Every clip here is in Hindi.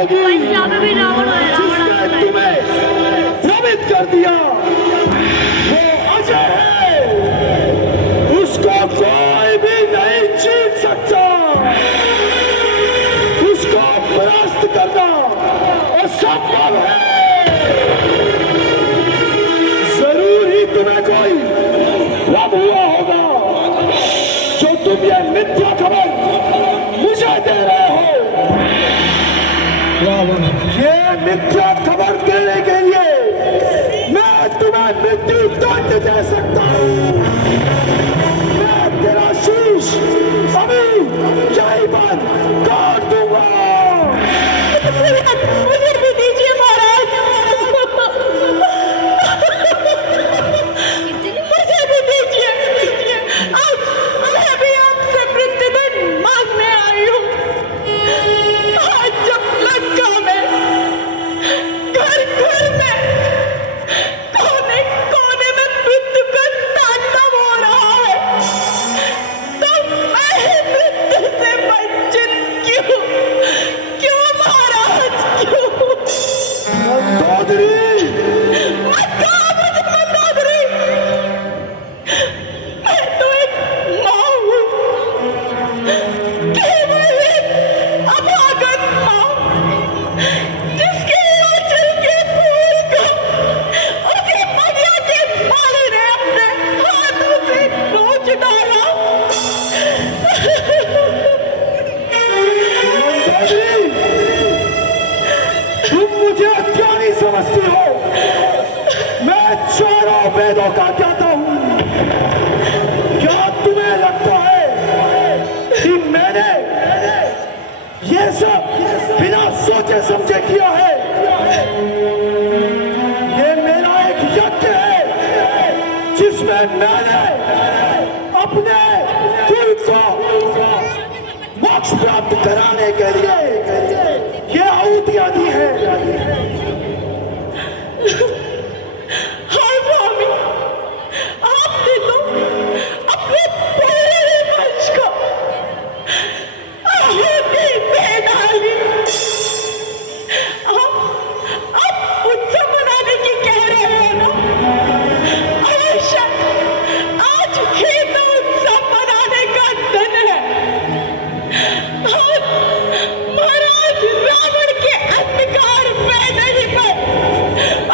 होगी जिसने तुम्हें भ्रमित कर दिया वो अजय है, उसको कोई भी नहीं जीत सकता, उसको परास्त करना असंभव है। जरूर ही तुम्हें कोई भ्रम हुआ होगा जो तुम ये मिथ्या खबर मुझे दे रहे हो। ये मिथ्या खबर देने के लिए मैं तुम्हें मृत्यु दंड दे सकता हूँ। मैं तेरा शीश अभी यहीं पर काट दूंगा। मुझे भी दीजिए महाराज, मुझे भी दीजिए। आज मैं भी आपसे मृत्युदंड मांगने आई हूँ। आज जब लंका में, घर घर में, कोने कोने में मृत्यु का तांडव हो रहा है, तो मैं मृत्यु से वंचित क्यों? क्यों महाराज, क्यों? मंदोदरी, मंदोदरी, मैं तो एक माँ हूँ, केवल एक अभागन माँ, जिसके आंचल के फूल को उसे बगिया के माली ने अपने हाथों से नोच डाला। मंदोदरी, तुम मुझे अज्ञानी समझती हो। मैं चारों वेदों का ज्ञाता हूँ। क्या तुम्हें लगता है कि मैंने ये सब बिना सोचे समझे किया है? ये मेरा एक यज्ञ है जिसमें मैंने अपने कुल को मोक्ष प्राप्त कराने के लिए ये आहुतियां दी है। हाँ स्वामी, आपने तो अपने पूरे वंश को आहुति दे डाली। आप उत्सव मनाने की कह रहे हैं ना? अवश्य आज ही तो उत्सव मनाने का दिन है। महाराज रावण के अंधकार में नहीं पर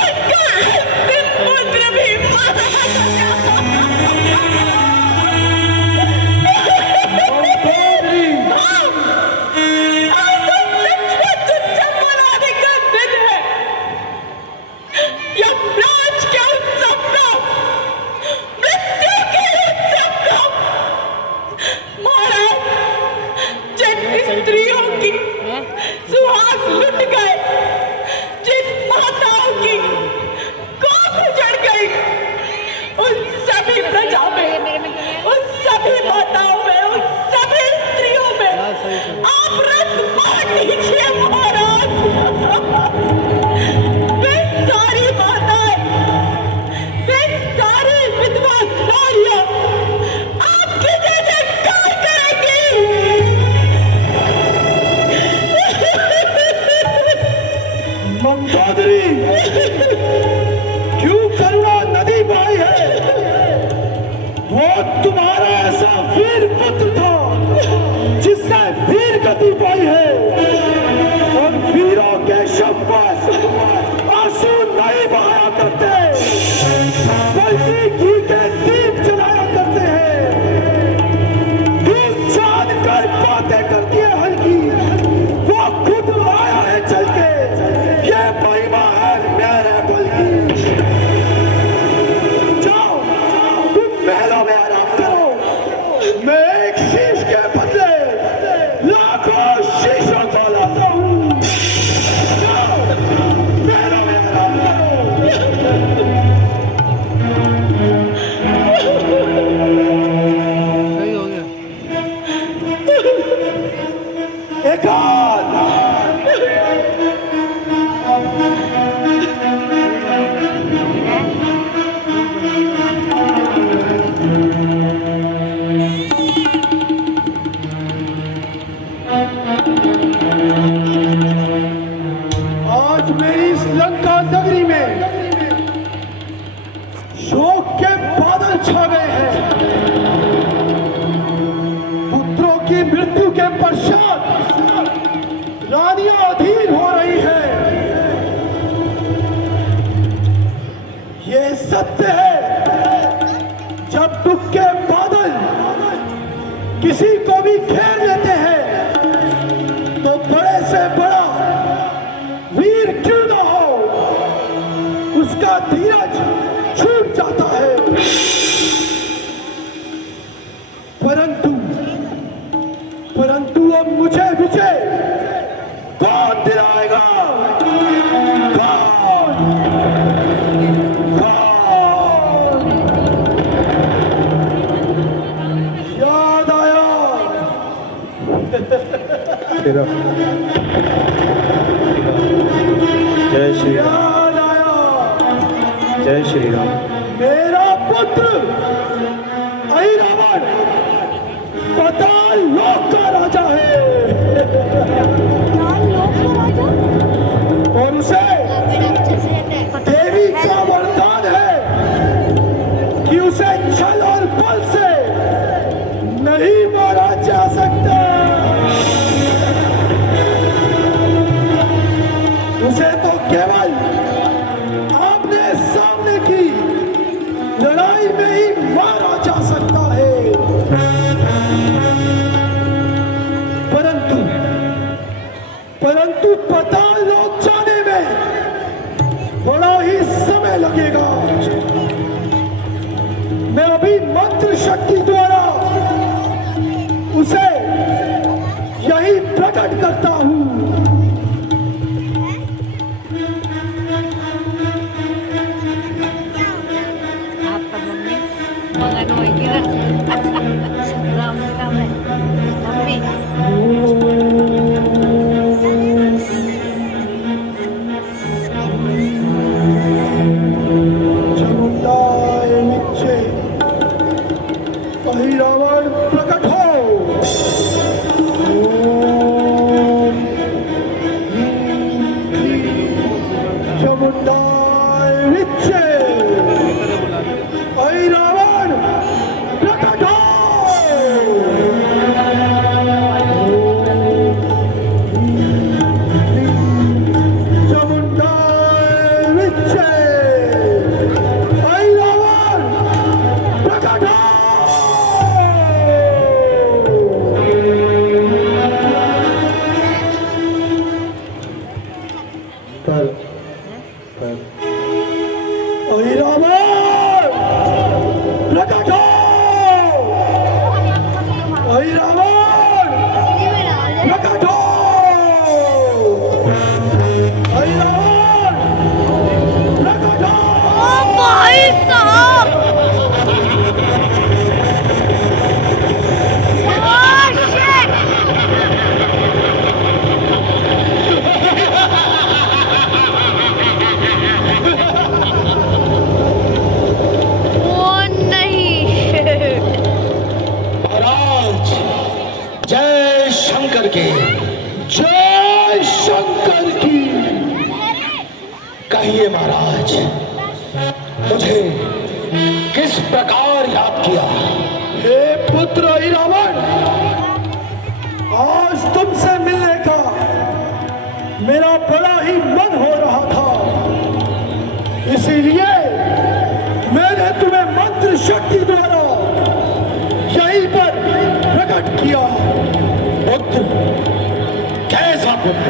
उनका अंतिम पुत्र भी मारा मनाने का दिन है। यमराज के उत्सव का, मृत्यु के उत्सव का। महाराज, जिन स्त्रियों की सुहाग लुट गए, जिन माताओं की कोख उजड़ गई, उन सभी प्रजा में, उन सभी माताओं में, उन सभी स्त्रियों में आप रक्त बांट दीजिए महाराज। वे सारी माताएं, वे सारी विधवा नारियां आपके जय जयकार करेंगी। मंदोदरी, क्यों करुणा नदी बहाई है? वो तुम्हारा ऐसा वीर पुत्र था जिसने वीर गति पाई है, और वीरों के शव पर आंसू नहीं बहाया करते, बल्कि घी के दीप जलाया करते हैं। दूध छान कर बातें करती है हल्की, वो खुद आया है चल के, ये महिमा है मेरे बल की। जाओ, तुम महलों में आराम करो, मैं एक शीश के बदले लाखों शीशों को लाता हूँ। जाओ। लंका नगरी में शोक के बादल छा गए हैं। पुत्रों की मृत्यु के पश्चात रानियां अधीर हो रही है। ये सत्य है, जब दुख के बादल किसी को भी घेर लेते हैं तो बड़े से बड़ा वीर क्यों ना हो, उसका धीरज छूट जाता है। परंतु अब मुझे विजय कौन दिलाएगा? कौन? याद आया तेरा जय श्री राम। याद आया जय श्री राम। मेरा पुत्र ऐरावत पाताल लोक का राजा है और उसे देवी का वरदान है कि उसे छल और बल से नहीं मारा जा सकता। उसे तो केवल आमने सामने की लड़ाई में ही मारा जा सकता है। परंतु पाताल लोक जाने में बड़ा ही समय लगेगा। मैं अभी मंत्र शक्ति द्वारा उसे यही प्रकट करता हूं। Apa mami? Mengano kira. Ram mami. चामुंडाय नीचे अहिरावण प्रकट हो। ओम चामुंडाय नीचे अहिरावण प्रकट हो। चामुंडाय नीचे अहिरावण प्रकट हो। कर कर अहिरावण प्रकट हो। अहिरावण प्रकट हो। अहिरावण प्रकट हो। भाई साहब महाराज जय शंकर के। जय शंकर की। कहिए महाराज, मुझे किस प्रकार याद किया? हे पुत्र ऐरावत, आज तुमसे मिलने का मेरा बड़ा ही मन हो रहा था, इसीलिए मैंने तुम्हें मंत्र शक्ति द्वारा यहीं पर प्रकट किया। पुत्र? कैसा पुत्र?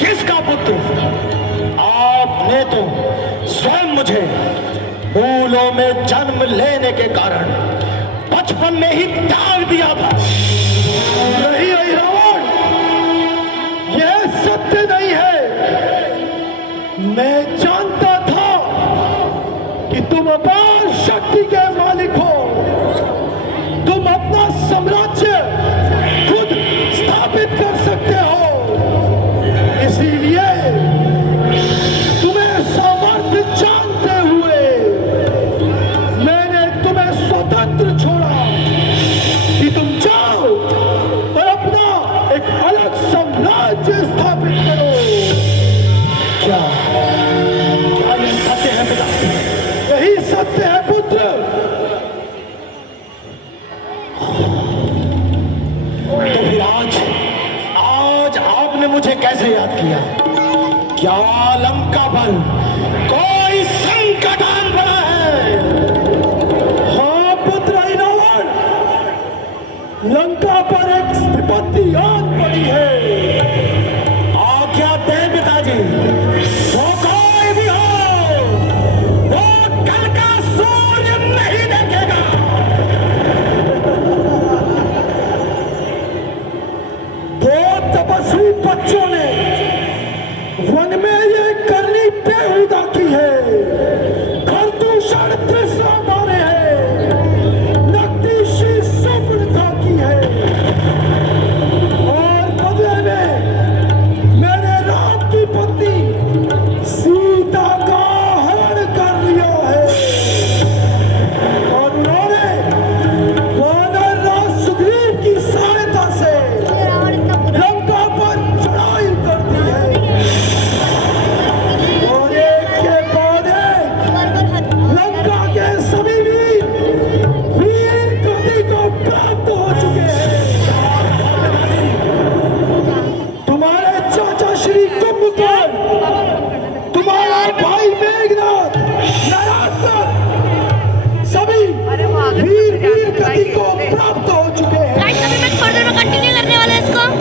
किसका पुत्र? आपने तो स्वयं मुझे फूलों में जन्म लेने के कारण बचपन में ही त्याग दिया था। नहीं ऐरावत, यह सत्य नहीं है। मैं जानता था कि तुम अपार शक्ति के मालिक हो। तुम अपना साम्राज्य खुद स्थापित कर सकते हो, इसीलिए तुम्हें सामर्थ्य जानते हुए मैंने तुम्हें स्वतंत्र छोड़ा कि तुम जाओ और अपना एक अलग साम्राज्य स्थापित करो। क्या मुझे याद किया। क्या लंका पर कोई संकट आन पड़ा है? हाँ पुत्र रावण, लंका पर एक विपत्ति आन पड़ी है। आज्ञा दे पिताजी, वो कोई भी हो, वो कल का सूर्य नहीं देखेगा। दो तपस्वी बच्चों ने वन में ये करनी बेहुदा की है। खरदूषण तृष्णा मारे है, नकदी शीश सुपर्णा की है, और बदले में मैंने राम की पत्नी सीता का हरण कर लिया है। और उन्होंने वानर राज सुग्रीव की सहायता से लंका पर चढ़ाई कर दी है, और एक के बाद एक लंका के सभी वीर गति को प्राप्त हो चुके हैं। तुम्हारे चाचा श्री कुंभकर्ण, तुम्हारा भाई मेघनाथ, नराधन, सभी वीर गति को प्राप्त हो चुके हैं।